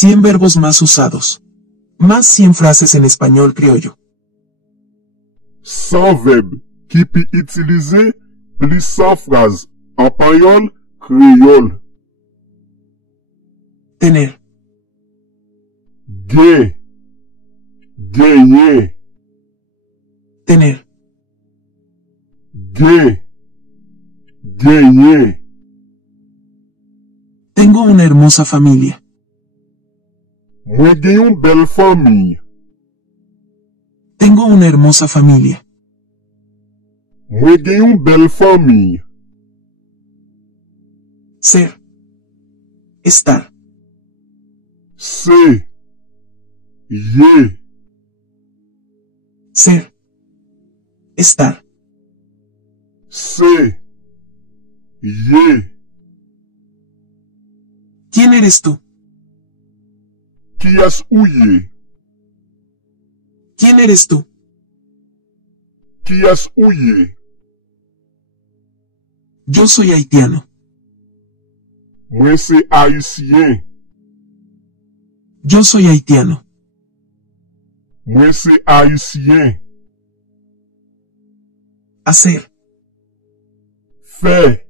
100 verbos más usados. Más 100 frases en español criollo. 100 verbes qui pi utiliser plus 100 phrases en payol créole. Tener, Gay, gagner, tener, gay, gagner. tengo una hermosa familia. Mwen gen yon belle famille. Tengo una hermosa familia. Mwen gen yon belle famille. Ser, estar, Se, ye, ser, estar, se, ye. ¿quién eres tú? Ki es ou ye? ¿Quién eres tú? Ki es ou ye? Yo soy haitiano. Mwen se haïtien. Yo soy haitiano. Mwen se haïtien. Hacer, Fè,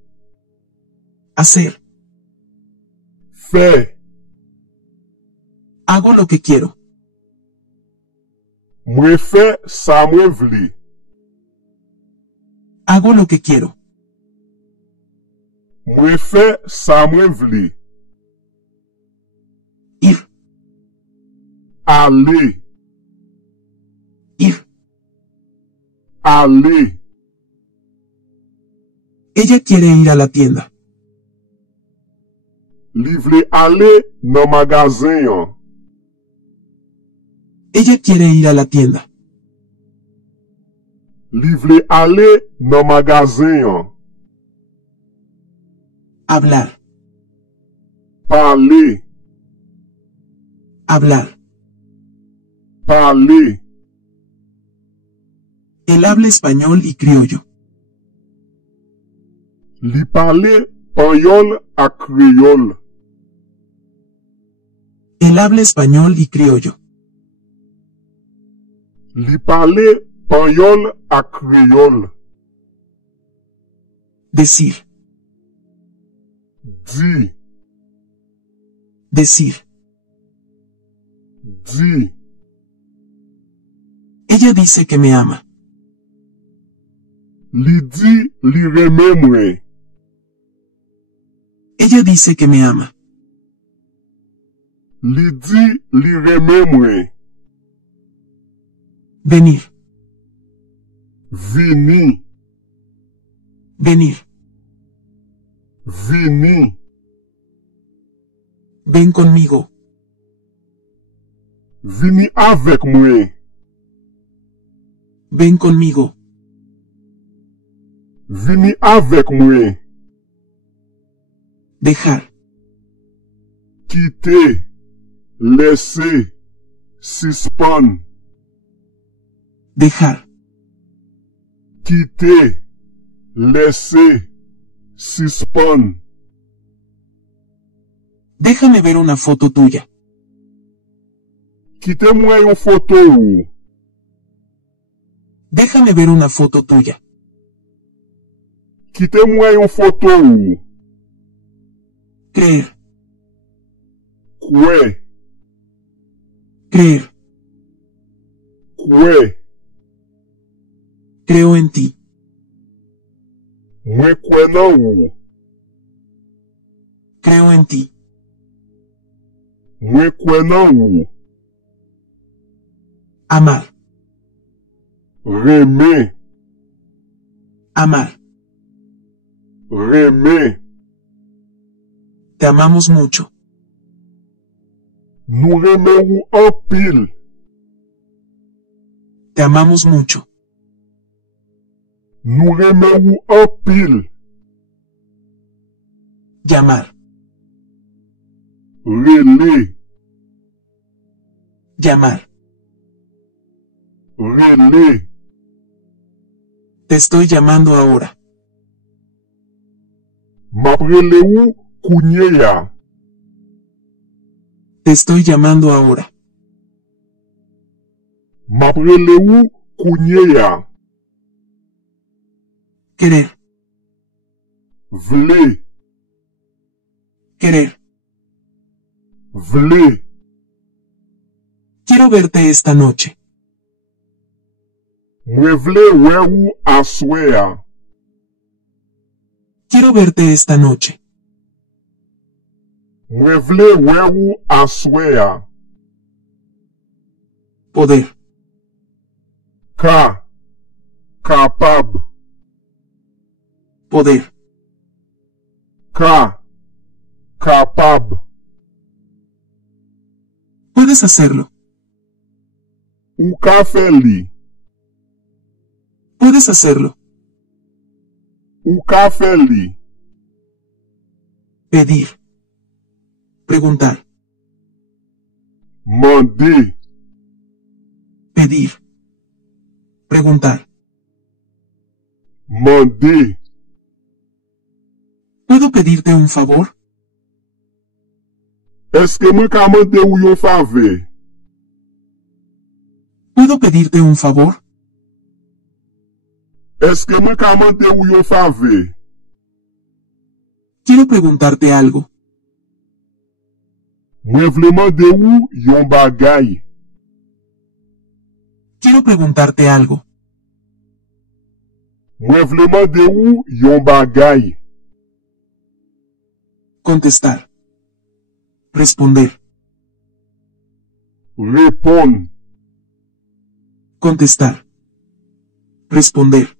hacer, fè. hago lo que quiero. Mwen fè sa mwen vle. Hago lo que quiero. Mwen fè sa mwen vle. Ir, Ale, ir. ale. Ella quiere ir a la tienda. Li vle ale nan magazin yon. Ella quiere ir a la tienda. Li vle ale nan magazin yon. Hablar, Pale, hablar. pale. Él habla español y criollo. Li pale panyol ak kreyol. Él habla español y criollo. Li pale panyol ak kreyol. Decir, Di, decir. di. Ella dice que me ama. Li di li reme mwen. Ella dice que me ama. Li di li reme mwen. Venir, Vini, venir. vini. Ven conmigo. Vini avek mwen. Ven conmigo. Vini avek mwen. Dejar, Kite, lese, sispan. dejar. Kite, lese, sispan. Déjame ver una foto tuya. Kite mwen yon foto ou. Déjame ver una foto tuya. Kite mwen yon foto ou. Creer, Kwe, creer. kwe. Creo en ti. Mwen kwe nan ou. Creo en ti. Mwen kwe nan ou. Amar, Reme, amar. reme. Te amamos mucho. Nou reme ou an pil. Te amamos mucho. Nou reme ou an pil. Llamar, Rele, llamar. rele. Te estoy llamando ahora. Map rele ou kounye ya. Te estoy llamando ahora. M'aprele ou kounye ya. Querer, Vle, querer. vle. Quiero verte esta noche. Mwen vle we ou aswe ya. Quiero verte esta noche. Mwen vle we ou aswe ya. Poder, Kapab. poder. Kapab. Puedes hacerlo. Ou ka fe li. Puedes hacerlo. Ou ka fe li. Pedir. Preguntar. Mande. Pedir. Preguntar. Mande. ¿Puedo pedirte un favor? Eske mwen ka mande ou yon fave? ¿Puedo pedirte un favor? Eske mwen ka mande ou yon fave? Quiero preguntarte algo. Mwen vle mande ou yon bagay. Quiero preguntarte algo. Mwen vle mande ou yon bagay. Contestar. Responder. Repon. Contestar. Responder.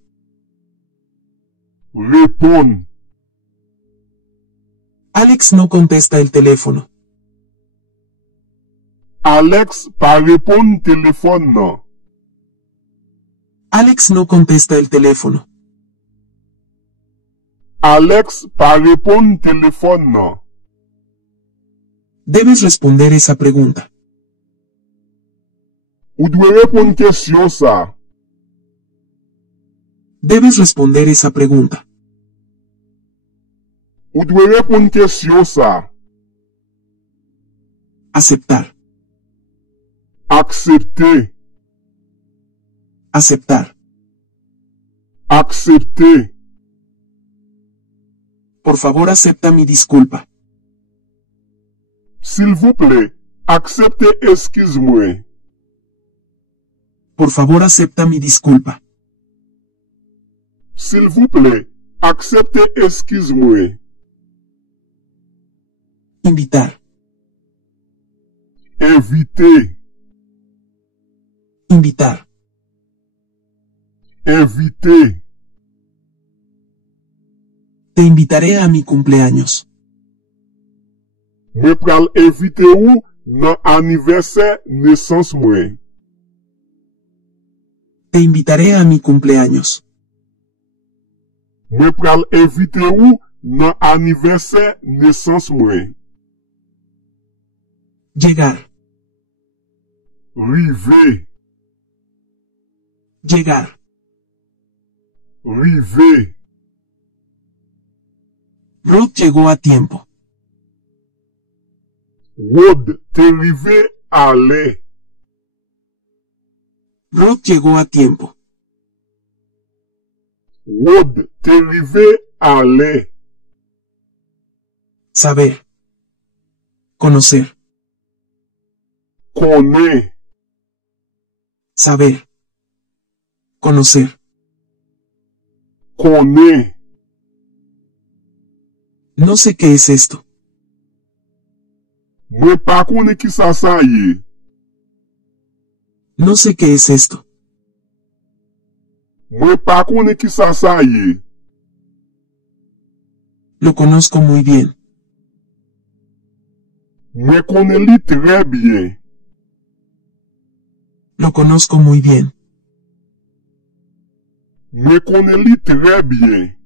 Repon. Alex no contesta el teléfono. Alex pa repon telefon nan. Alex no contesta el teléfono. Alex pa repon telefon nan. Debes responder esa pregunta. Ou dwe repon kesyon sa. Debes responder esa pregunta. Ou dwe repon kesyon sa. Aceptar. Aksepte. Aceptar. Aksepte. Por favor, acepta mi disculpa. S'il vous plaît, aksepte eskiz mwen. Por favor, acepta mi disculpa. S'il vous plaît, aksepte eskiz mwen. Invitar. Invite. Invitar. Invite. Te invitaré a mi cumpleaños. Mwen pral invite ou nan aniverser nesans mwen. Te invitaré a mi cumpleaños. Mwen pral invite ou nan aniverser nesans mwen. Llegar. Rive. Llegar. Rive. Rod llegó a tiempo. Rod te rive ale. Rod llegó a tiempo. Rod te rive ale. Saber. Conocer. Kone. Saber. Conocer. Kone. No sé qué es esto. Mwen pa kone ki sa sa ye. No sé qué es esto. Mwen pa kone ki sa sa ye. Lo conozco muy bien. Mwen kone li tre bien. Lo conozco muy bien. Mwen kone li tre bien.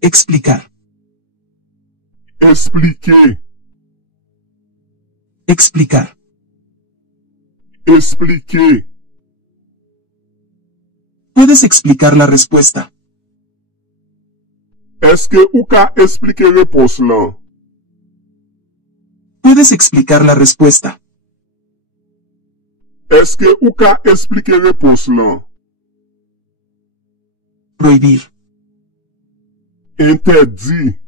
Explicar. Explique. Explicar. Explique. Puedes explicar la respuesta. Eske ou ka explique repos lan? ¿Puedes explicar la respuesta? Est-ce que ou ka explique réponse lan? Prohibir. Interdit.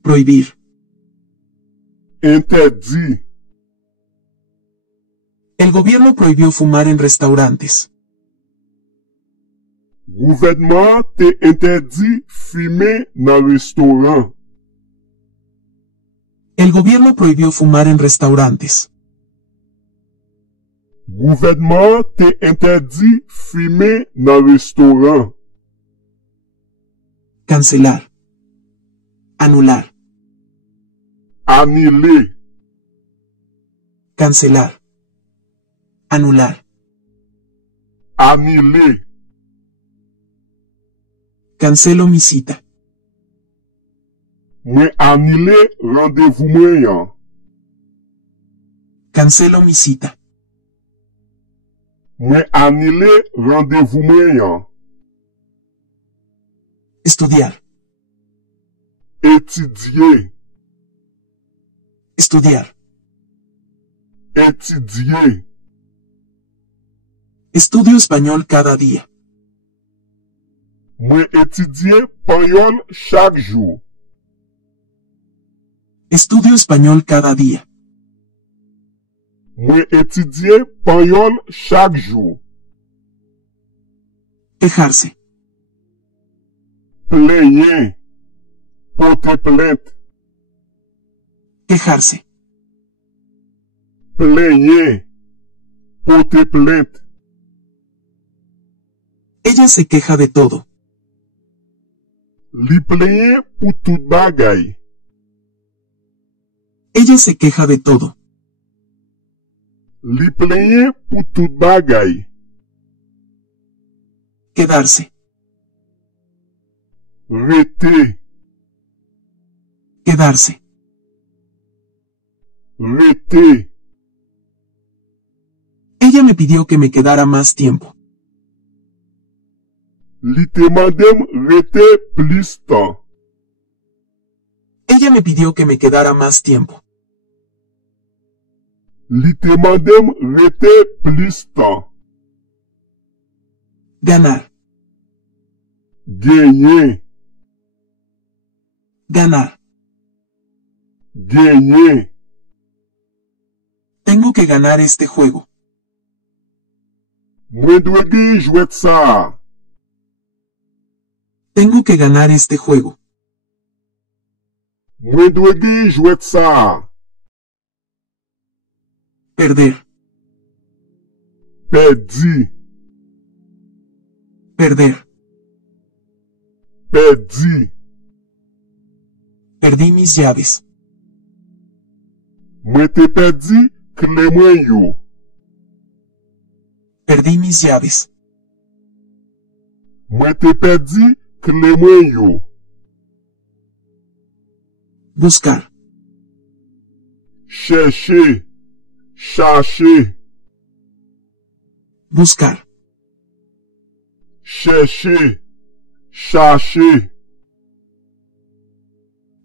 Prohibir. Interdit. El gobierno prohibió fumar en restaurantes. Gouvernement te interdit fumer nan restaurant. El gobierno prohibió fumar en restaurantes. Gouvernement te interdit fumer nan restaurant. Cancelar. Anular. Annuler. Cancelar. Anular. Annuler. Cancelo mi cita. Mwen annule rendez-vous mwen yan. Cancelo mi cita. Mwen annule rendez-vous mwen yan. Estudiar. Étudier. Estudiar. Étudier. Estudio español cada día. Mwen étudier panyol chak jou. Estudio español cada día. Mwen étudier panyol chak jou. Quejarse. Plenye. Porter plainte. Quejarse. Plenye. Porter plainte. Ella se queja de todo. Li plenye pou tout bagay. Ella se queja de todo. Li plenye pou tout bagay. Quedarse. Rete. Quedarse. Rete. Ella me pidió que me quedara más tiempo. Li te mandem rete plis tan. Ella me pidió que me quedara más tiempo. Li te mandem rete plis tan. Ganar. Genye. Ganar. Genye. Tengo que ganar este juego. Mwen dwe gen jwet sa. Tengo que ganar este juego. Mwen dwe gen jwet sa. Perder. Perdi. Perder. Perdi. Perdí mis llaves. Mwen te perdi kle mwen yo. Perdí mis llaves. Mwen te perdi kle mwen yo. Buscar. Chercher. Chercher. Buscar. Chercher. Chercher.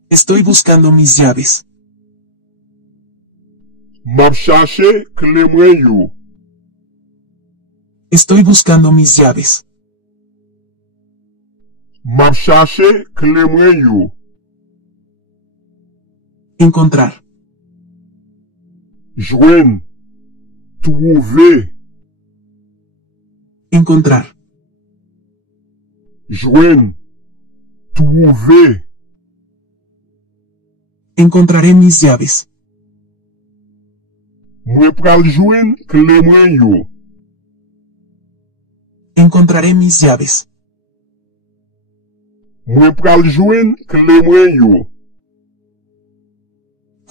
Estoy buscando mis llaves. Map chache kle mwen yo. Estoy buscando mis llaves. Map chache kle mwen yo. Encontrar. Jwen. Trouver. Encontrar. Jwen. Trouver. Encontraré mis llaves. Mwen pral jwen kle mwen yo. Encontraré mis llaves. Mwen pral jwen kle mwen yo.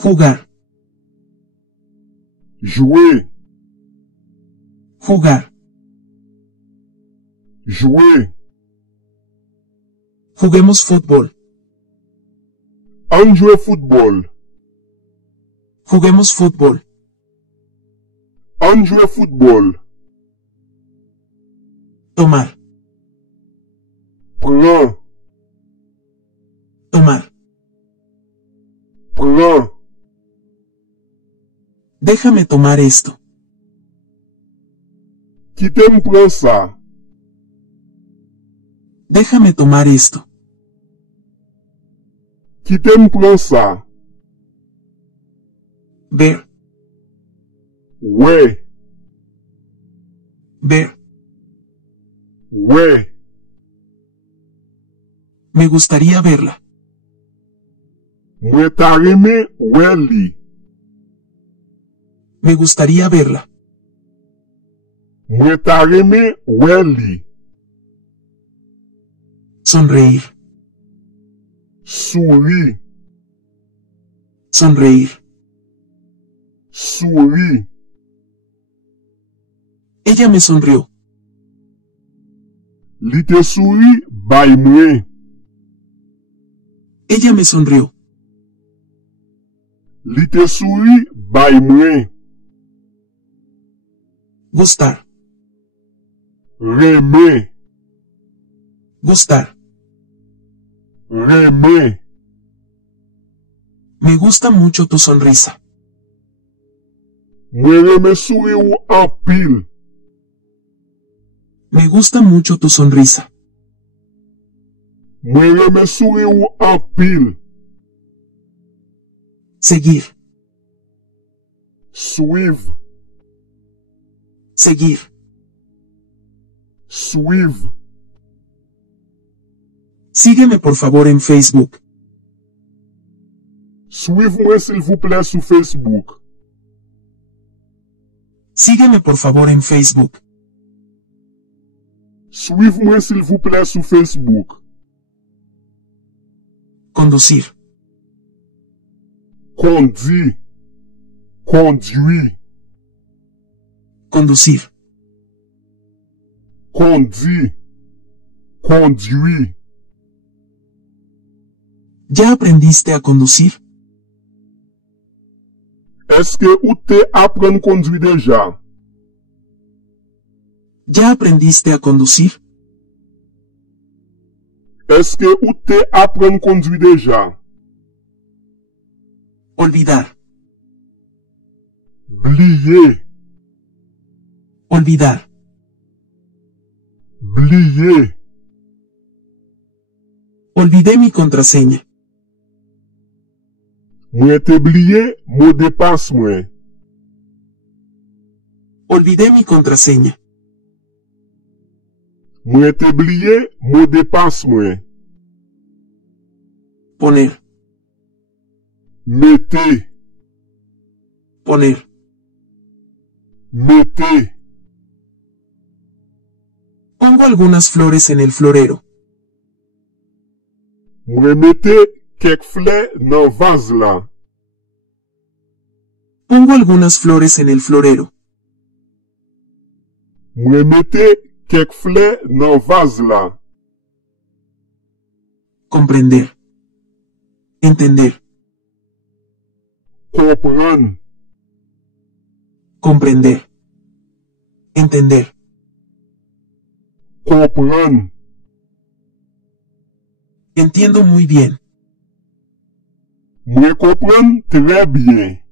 Jugar. Jouer. Jugar. Jouer. Juguemos fútbol. An jwe football. Juguemos fútbol. An jwe football. Tomar. Pran. Tomar. Pran. Déjame tomar esto. Ki te mpren sa? Déjame tomar esto. Ki te mpren sa? Ver, We, ver. we. Me gustaría verla. Mwen ta reme we li. Me gustaría verla. Mwen ta reme we li. Sonreír, Souri, sonreír. souri. Ella me sonrió. Li te souri bay mwen. Ella me sonrió. Li te souri bay mwen. Gustar, Reme, gustar. reme. Me gusta mucho tu sonrisa. Mwen reme souri ou an pil. Me gusta mucho tu sonrisa. Mwen reme souri ou an pil. Seguir, Suiv, seguir. suiv. Sígueme por favor en Facebook. Suiv mwen s'il vous plaît sou Facebook. Sígueme por favor en Facebook. Suiv mwen s'il vous plaît sou Facebook. Conducir, Kondi, kondui, conducir. kondi, kondui. ¿Ya aprendiste a conducir? Eske ou te apren kondui deja? ¿Ya aprendiste a conducir? Eske ou te apren kondui deja? Olvidar, Bliye, olvidar. bliye. Olvidé mi contraseña. Mwen te bliye mot de pas mwen. Olvidé mi contraseña. Mwen te bliye mot de pas mwen. Poner, Mete, poner. mete. Pongo algunas flores en el florero. Mwen mete kek fle nan vaz la. Pongo algunas flores en el florero. Mwen mete kek fle nan vaz la. Comprender. Entender. Kompran, Comprender. Entender. kompran. Entiendo muy bien. Mwen kompran tre bien.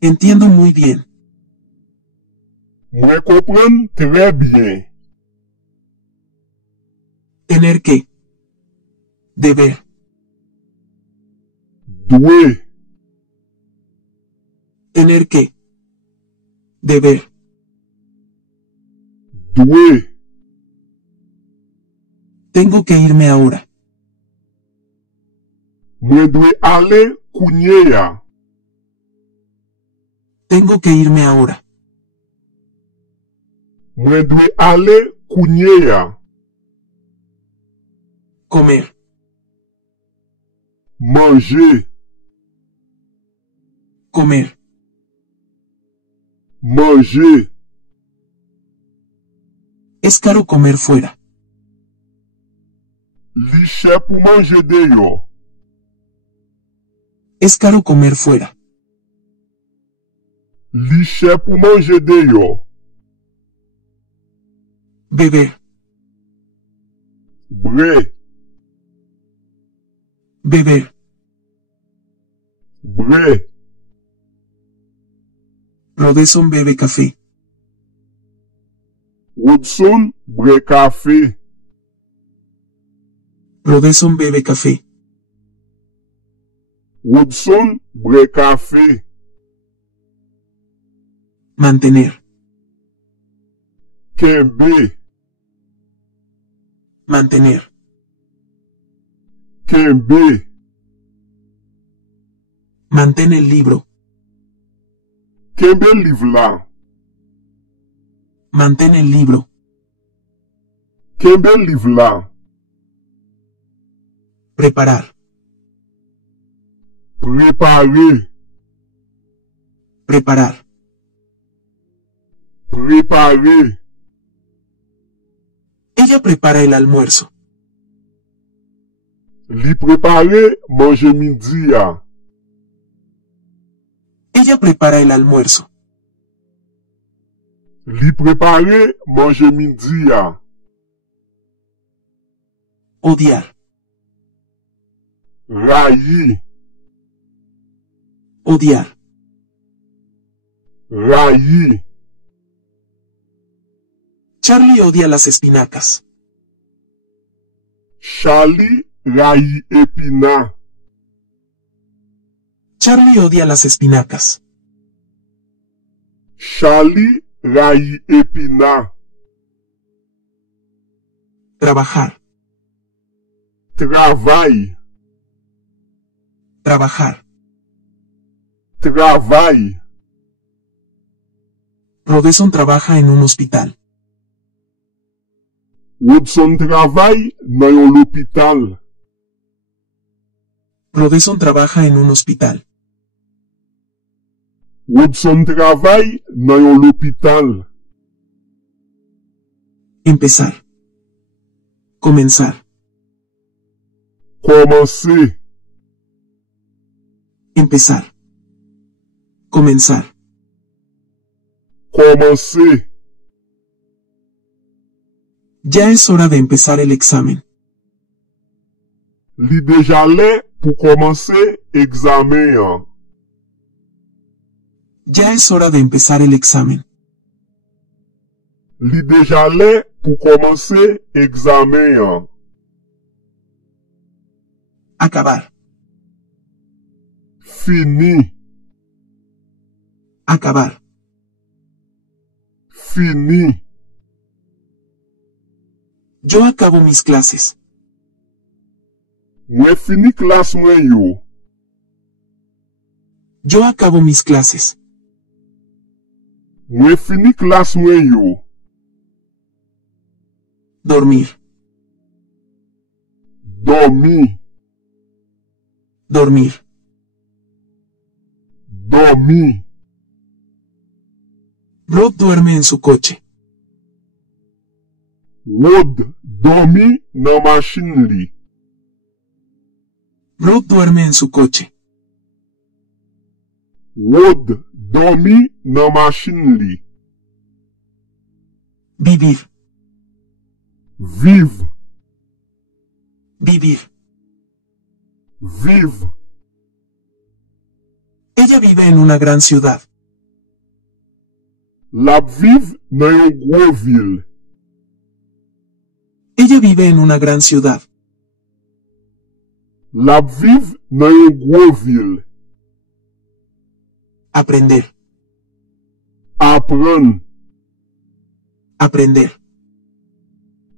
Entiendo muy bien. Mwen kompran tre bien. Tener que. Deber. Dwe, Tener que. Deber. dwe. Tengo que irme ahora. Mwen dwe ale kounye ya. Tengo que irme ahora. Mwen dwe ale kounye ya. Comer. Manje, Comer. manje. Es caro comer fuera. Li chè pou manje deyo. Es caro comer fuera. Li chè pou manje deyo. Beber. Bre, Beber. bre. Rodson bebe café. Rodson bre café. Rodson bebe café. Rodson bre café. Mantener. Kembe. Mantener. Kembe. Mantén el libro. Kembe liv la. Mantén el libro. Kembe liv la. Preparar. Préparer. Preparar. Préparer. Ella prepara el almuerzo. Li prepare manje midi ya. Ella prepara el almuerzo. Li prepare manje midi ya. Odiar. Rayi. Odiar. Rayi. Charlie odia las espinacas. Charlie rayi epina. Charlie odia las espinacas. Charlie rayi epina. Trabajar. Travail. Trabajar. Travail. Rodson trabaja en un hospital. Rodson travay nan yon l'hôpital. Rodson trabaja en un hospital. Rodson travay nan yon l'hôpital. Empezar. Comenzar. Komanse. Empezar. Comenzar. Komanse. Ya es hora de empezar el examen. Li deja le pou komanse examen yan. Ya es hora de empezar el examen. Li deja le pou komanse examen yan. Acabar. Fini. Acabar. Fini. Yo acabo mis clases. Mwen fini klas mwen yo. Yo acabo mis clases. Mwen fini klas mwen yo. Dormir. Dormi. Dormir. Dormi. Rod duerme en su coche. Rod dormi nan machin li. Rod duerme en su coche. Rod dormi nan machin li. Vivir. Viv. Vivir. Viv. Ella vive en una gran ciudad. Lap viv nan yon gwo vil. Ella vive en una gran ciudad. Lap viv nan yon gwo vil. Aprender. Apren. Aprender.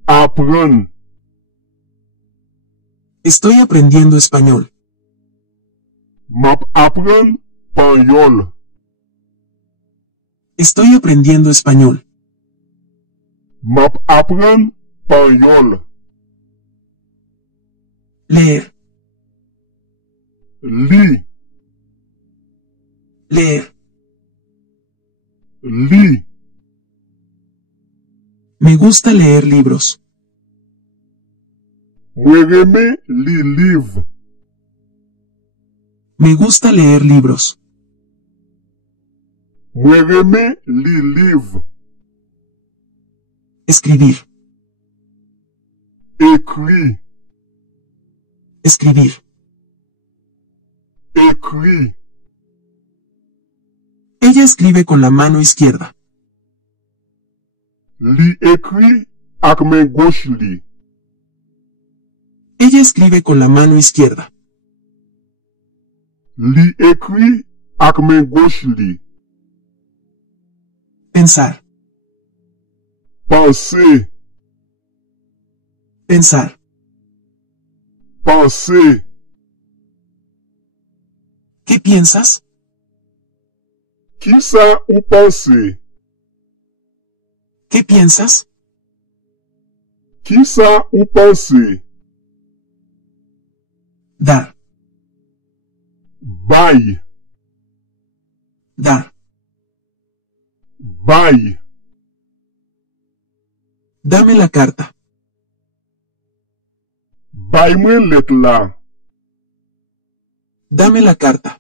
Apren. Estoy aprendiendo español. Map apren panyol. Estoy aprendiendo español. Map apren panyol. Leer. Li. Leer. Li. Me gusta leer libros. Mwen reme li liv. Me gusta leer libros. Mwen reme li liv. Escribir. Ekri. Escribir. Ekri. Ella escribe con la mano izquierda. Li ekri ak men gauche li. Ella escribe con la mano izquierda. Li ekri ak men gauche li. Pensar. Penser. Pensar. Penser. ¿Qué piensas? Ki sa ou pense? ¿Qué piensas? Ki sa ou pense? Dar. Bay. Dar. Bay. Dame la carta. Bay mwen let la. Dame la carta.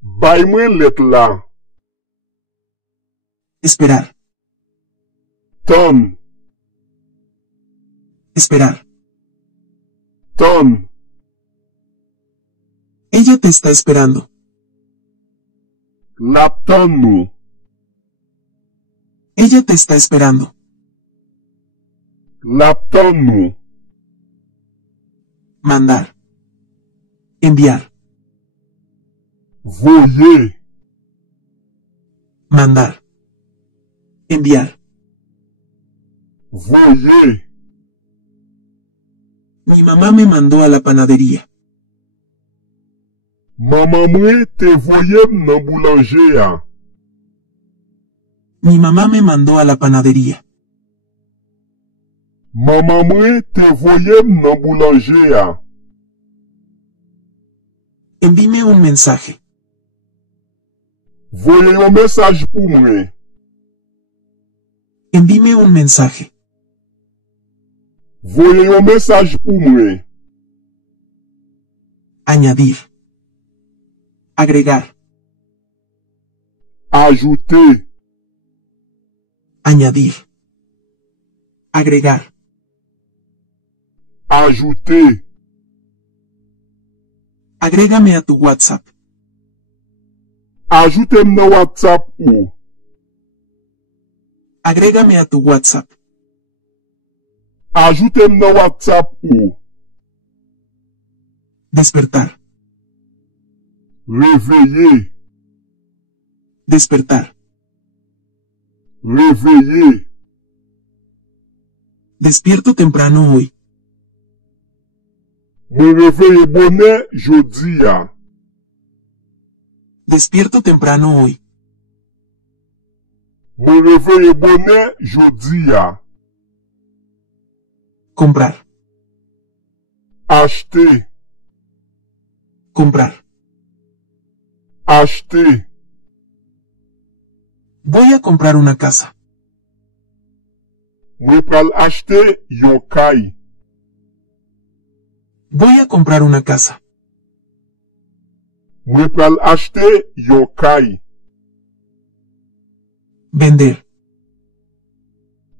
Bay mwen let la. Esperar. Ton. Esperar. Ton. Ella te está esperando. Lap ton nou. Ella te está esperando. Lap ton nou. Mandar. Enviar. Voye. Mandar. Enviar. Voye. Mi mamá me mandó a la panadería. Maman mwen te voyem nan boulanger ya. Mi mamá me mandó a la panadería. Maman mwen te voyem nan boulanger ya. Envíame un mensaje. Voye yon mesaj pou mwen. Envíame un mensaje. Voye yon mesaj pou mwen. Añadir. Agregar. Ajoute. Añadir. Agregar. Ajoute. Agrégame a tu WhatsApp. Ajoutem nan WhatsApp ou. Agrégame a tu WhatsApp. Ajoutem nan WhatsApp ou. Despertar. Réveiller. Despertar. Réveiller. Despierto temprano hoy. Mwen réveille bonne jodi ya. Despierto temprano hoy. Mwen réveille bonne jodi ya. Comprar. Acheter. Comprar. Acheter. Voy a comprar una casa. Mwen pral acheter yon kay. Voy a comprar una casa. Mwen pral acheter yon kay. Vender.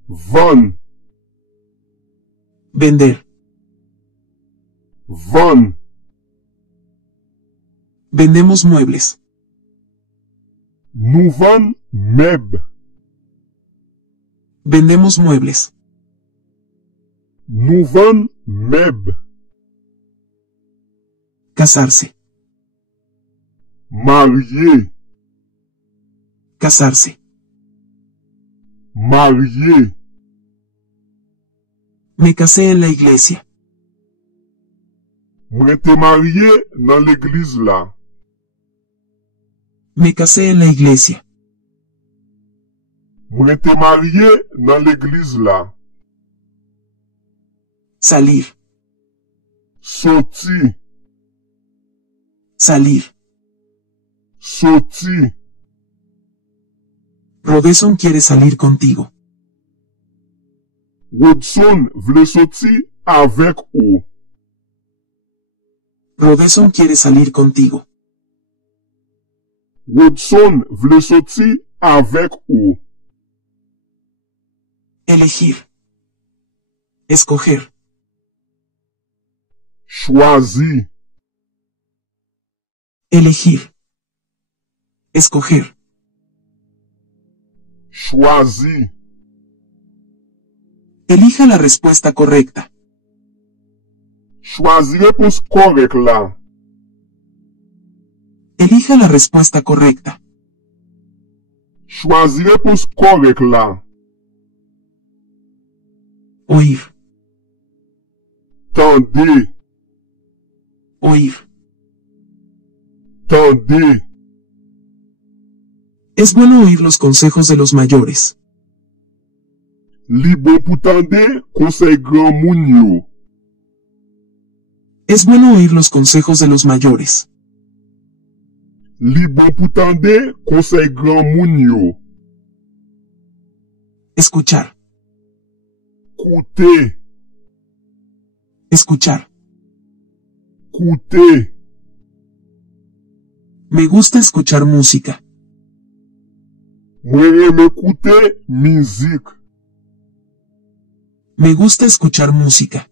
Van. Vender. Van. Vendemos muebles. Nou van meb. Vendemos muebles. Nou van meb. Casarse. Marié. Casarse. Marié. Me casé en la iglesia. Mwen te marié nan l'église la. Me casé en la iglesia. Mwen te marié nan l'église la. Salir. Soti. Salir. Soti. Rodeson quiere salir contigo. Rodson vle soti avek ou. Rodeson quiere salir contigo. Rodson vle soti avek ou. Elegir. Escoger. Chwazi. Elegir. Escoger. Choisi. Elija la respuesta correcta. Choisi réponse correcte là. Elija la respuesta correcta. Choisi réponse correcte là. Oír. Tendez. Oír. Tendez. Es bueno oír los consejos de los mayores. Li bon pou tande conseil grand moun yo. Es bueno oír los consejos de los mayores. Li bon pou tande conseil grand moun yo. Escuchar. Koute. Escuchar. Koute. Me gusta escuchar música. Mwen reme koute mizik. Me gusta escuchar música.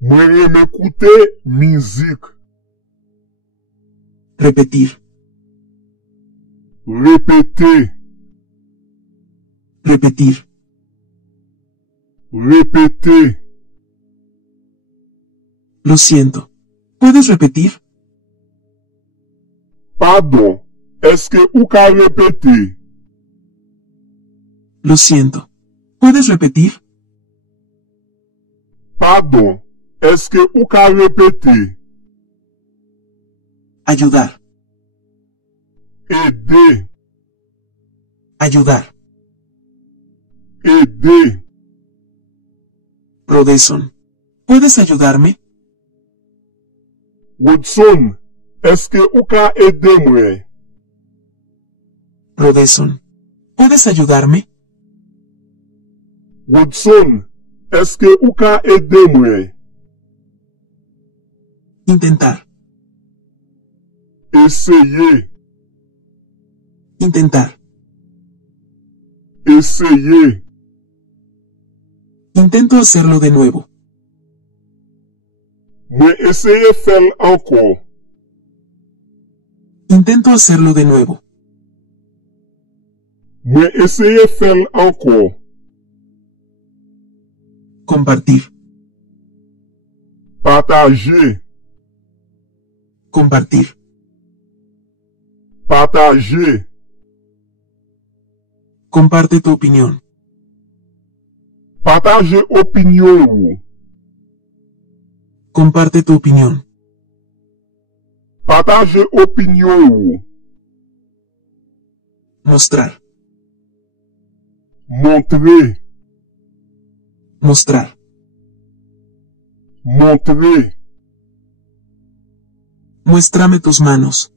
Mwen reme koute mizik. Repetir. Repete. Repetir. Repete. Lo siento. ¿Puedes repetir? Pardon, eske ou ka repete? Lo siento. ¿Puedes repetir? Pardon, eske ou ka repete? Ayudar. Ede. Ayudar. Ede. Rodeson. ¿Puedes ayudarme? Woodson, eske ou ka ede mwen? Rodeson. ¿Puedes ayudarme? Woodson, eske ou ka ede mwen? Intentar. Eseye. Intentar. Eseye. Intento hacerlo de nuevo. Mwen eseye fel ankon. Intento hacerlo de nuevo. Mwen eseye fel ankon. Compartir. Pataje. Compartir. Pataje. Comparte tu opinión. Pataje opinyon ou. Comparte tu opinión. Pataje opinyon ou. Mostrar. Montre. Mostrar. Montre. Muéstrame tus manos.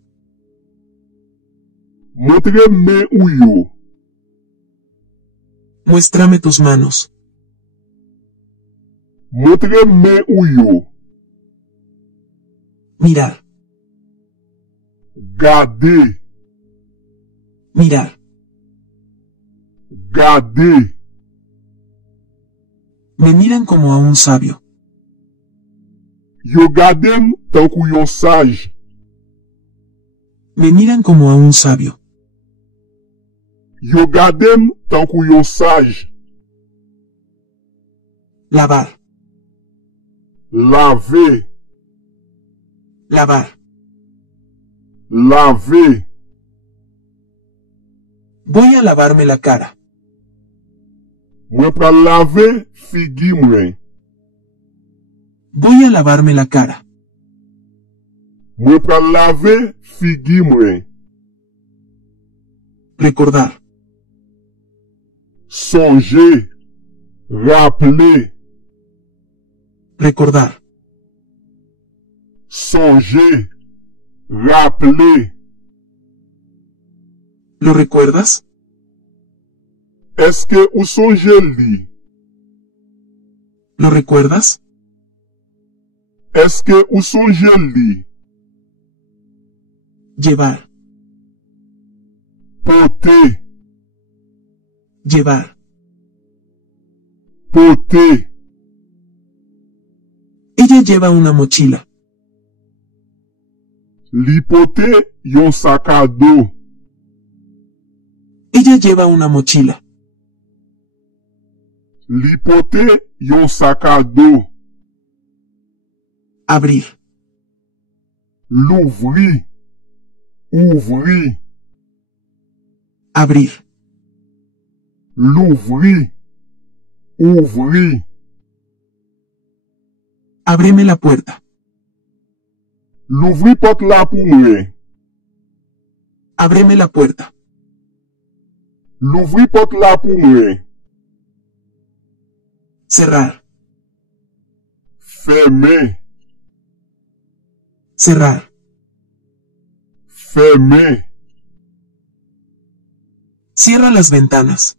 Montre men ou yo. Muéstrame tus manos. Montre men ou yo. Mirar. Gade. Mirar. Gade. Me miran como a un sabio. Yo gadem tankou yon saj. Me miran como a un sabio. Yo gadem tankou yon saj. Lavar. Lave. Lavar. Lave. Voy a lavarme la cara. Mwen pral lave figi mwen. Voy a lavarme la cara. Mwen pral lave figi mwen. Recordar. Sonje. Rappele. Recordar. Sonje. Rappele. ¿Lo recuerdas? Eske ou sonje li? ¿Lo recuerdas? Eske ou sonje li? Llevar. Pote. Llevar. Pote. Ella lleva una mochila. Li pote yon sac à dos. Ella lleva una mochila. Li pote yon sac à dos. Abrir. L'ouvri. Ouvri. Abrir. L'ouvri. Ouvri. Ábreme la puerta. L'ouvri porte la pour moi. Ábreme la puerta. L'ouvri porte la pour moi. Cerrar. Fermer. Cerrar. Fermer. Cierra las ventanas.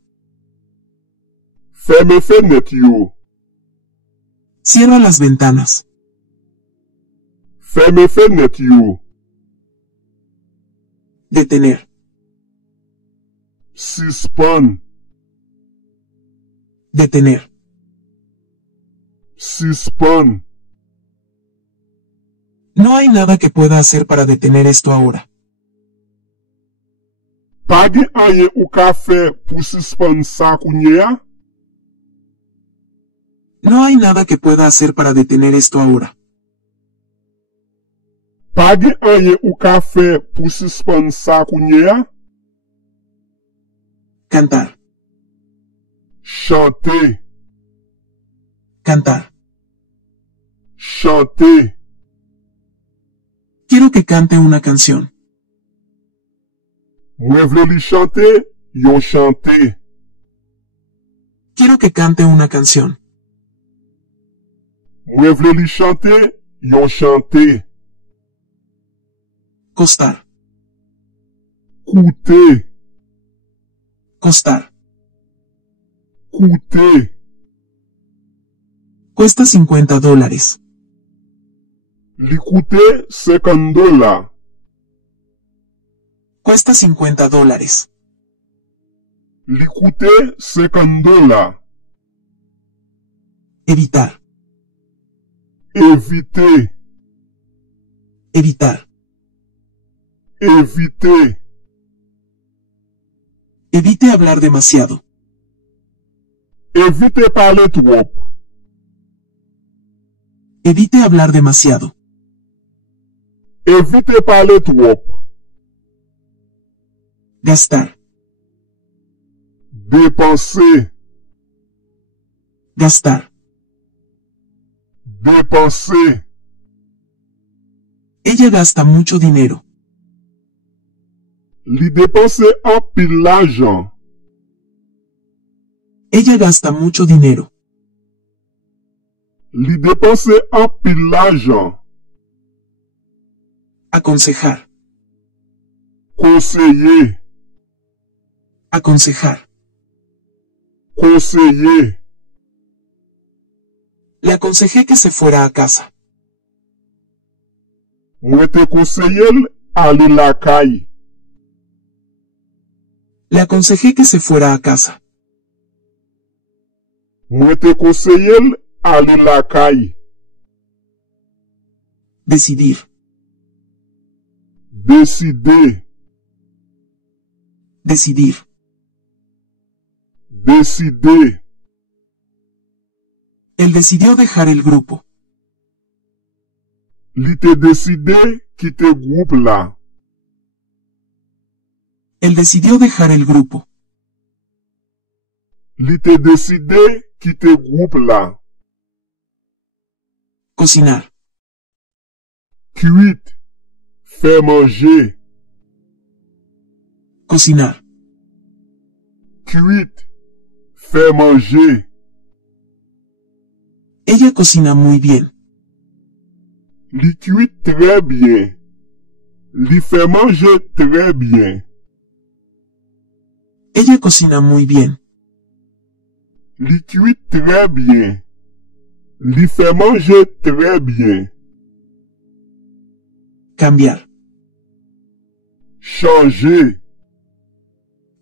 Ferme fenêtre yo. Cierra las ventanas. Ferme fenêtre yo. Detener. Suspend. Detener. Suspend. No hay nada que pueda hacer para detener esto ahora. Pa gen anye ou ka fe pou suspend sa kounye a? No hay nada que pueda hacer para detener esto ahora. Pa gen anye ou ka fe pou suspend sa kounye a? Cantar. Chante. Cantar. Chante. Quiero que cante una canción. Mwen vle li chante, yon chante. Quiero que cante una canción. Mwen vle li chante, yon chante. Costar. Koute. Costar. Koute. Cuesta $50. Li koute $50. Cuesta $50. Li koute $50. Evitar. Evite. Evitar. Evite. Evite hablar demasiado. Evite pale trop. Evite hablar demasiado. Evite pale trop. Gastar. Dépenser. Gastar. Dépenser. Ella gasta mucho dinero. Li dépense an pile l'argent. Ella gasta mucho dinero. Li dépense an pile l'argent. Aconsejar. Conseiller. Aconsejar. Conseiller. Le aconsejé que se fuera a casa. Mwen te konseyel ale la kay. Le aconsejé que se fuera a casa. Mwen te konseyel ale la kay. Decidir. Décider. Decidir. Décider. Él decidió dejar el grupo. Li te décide quitter groupe la. Él decidió dejar el grupo. Li te décide quitter groupe la. Cocinar. Cuite. Faire manger. Cocinar. Cuite. Faire manger. Ella cocina muy bien. Li cuite très bien. Li fait manger très bien. Ella cocina muy bien. Li cuite très bien. Li fait manger très bien. Cambiar. Changer.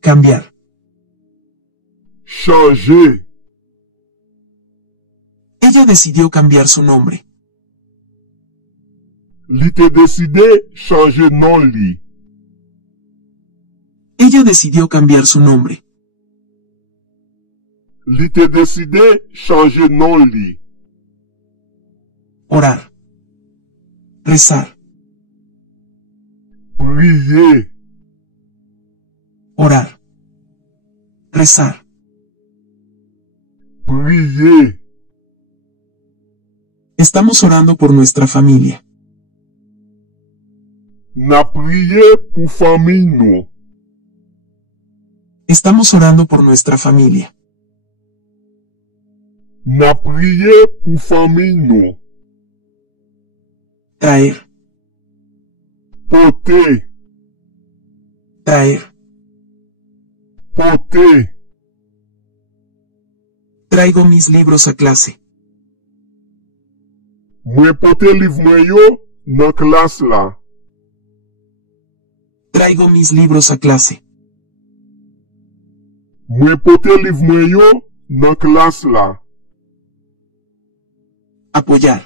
Cambiar. Changer. Ella decidió cambiar su nombre. Li te deside chanje nan li. Ella decidió cambiar su nombre. Li te deside chanje nan li. Orar. Rezar. Priye. Orar. Rezar. Priye. Estamos orando por nuestra familia. Na priye pou fami nou. Estamos orando por nuestra familia. Na priye pou fami nou. Traer. Pote. Traer. Pote. Traigo mis libros a clase. Mwen pote liv mwen yo nan klas la. Traigo mis libros a clase. Mwen pote liv mwen yo nan klas la. Apoyar.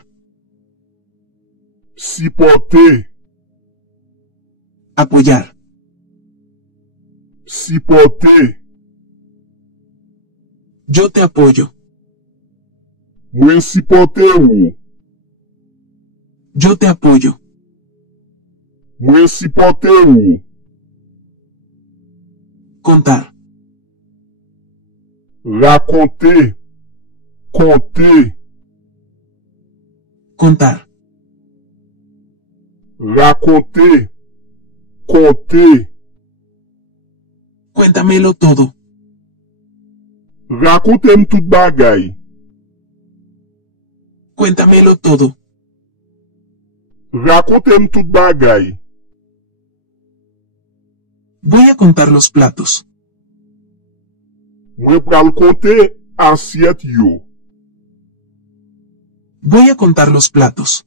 Sipote. Apoyar. Sipote. Yo te apoyo. Mwen sipote ou. Yo te apoyo. Mwen sipote ou. Contar. Raconte. Conte. Contar. Raconte. Conte. Cuéntamelo todo. Rakontem tout bagay. Cuéntamelo todo. Rakontem tout bagay. Voy a contar los platos. Mwen pral konte asyet yo. Voy a contar los platos.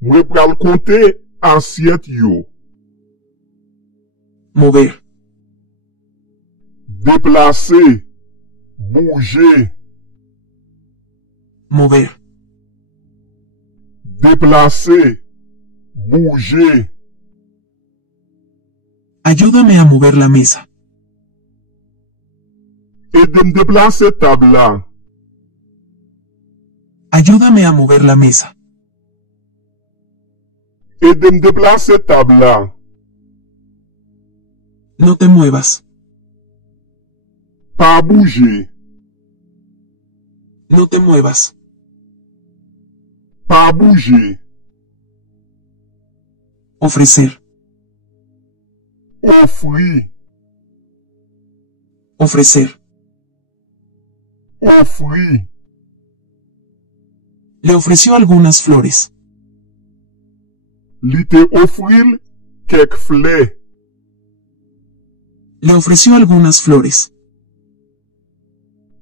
Mwen pral konte asyet yo. Mover. Deplase. Bouger. Mover. Deplase. Bouger. Ayúdame a mover la mesa. Edem deplase tabla. Ayúdame a mover la mesa. Edem deplase tabla. No te muevas. Pa bouger. No te muevas. Pa bouger. Ofrecer. Ofri. Ofrecer. Ofri. Le ofreció algunas flores. Li te ofril kek fle. Le ofreció algunas flores.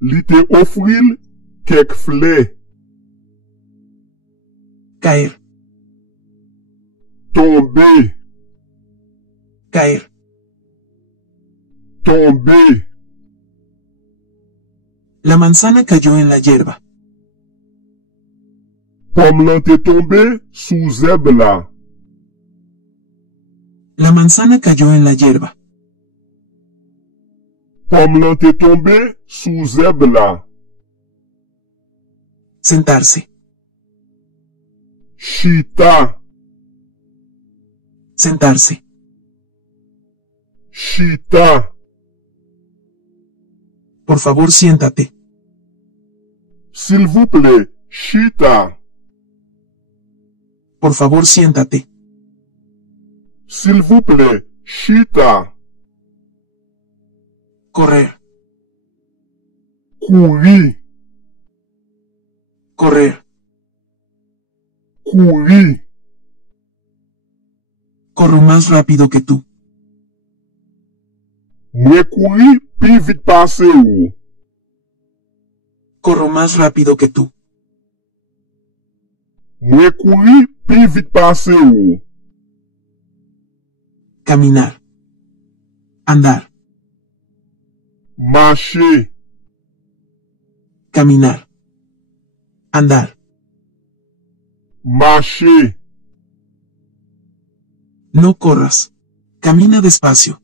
Li te ofril kek fle. Caer. Tombe. Caer. Tombe. La manzana cayó en la hierba. Pom lan te tombe sou zeb la. La manzana cayó en la hierba. Pom lan te tombe sou zeb la. Sentarse. Chita. Sentarse. Chita. Por favor, siéntate. S'il vous plaît, chita. Por favor, siéntate. S'il vous plaît, chita. Correr. Courir. Correr. Courir. Corro más rápido que tú. Mwen kouri pi vit pase ou. Corro más rápido que tú. Mwen kouri pi vit pase ou. Caminar. Andar. Marcher. Caminar. Andar. Marcher. No corras. Camina despacio.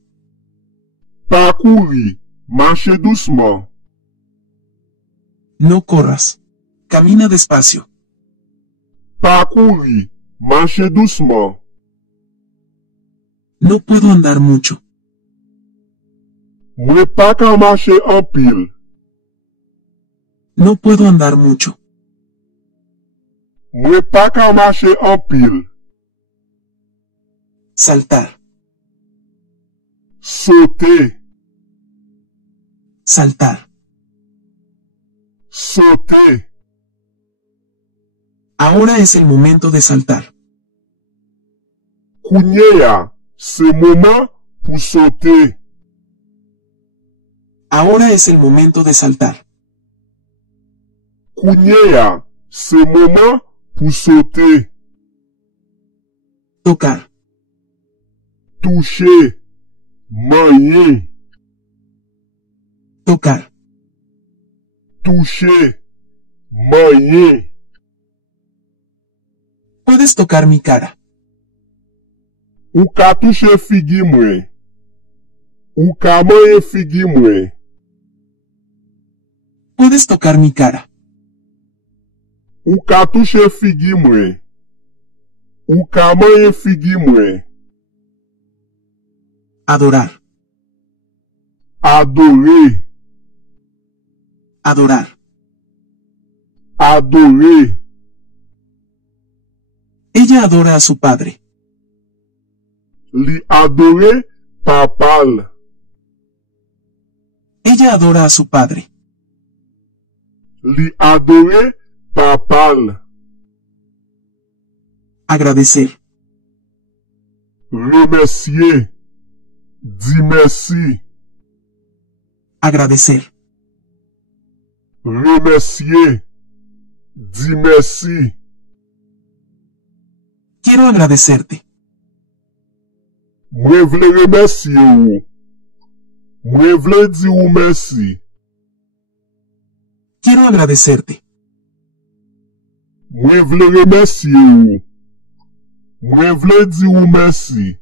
Pas courir. Marcher doucement. No corras. Camina despacio. Pas courir. Marcher doucement. No puedo andar mucho. Mwen pa ka marcher en pile. No puedo andar mucho. Mwen pa ka marcher en pile. Saltar. Sauter. Saltar. Sauter. Ahora es el momento de saltar. Kounye ya, se moment pou sauter. Ahora es el momento de saltar. Kounye ya, se moment pou sauter. Tocar. Toucher. Manye. Tocar. Toucher. Manye. Puedes tocar mi cara. Ou ka touche figi mwen. Ou ka manye figi mwen. Puedes tocar mi cara. Ou ka touche figi mwen. Ou ka manye figi mwen. Adorar. Adorer. Adorar. Adorer. Ella adora a su padre. Li adore papal. Ella adora a su padre. Li adore papal. Agradecer. Remercier. Di merci. Agradecer. Remercier. Di merci. Quiero agradecerte. Mwen vle remercier ou. Mwen vle di ou merci. Quiero agradecerte. Mwen vle remercier ou. Mwen vle di ou merci.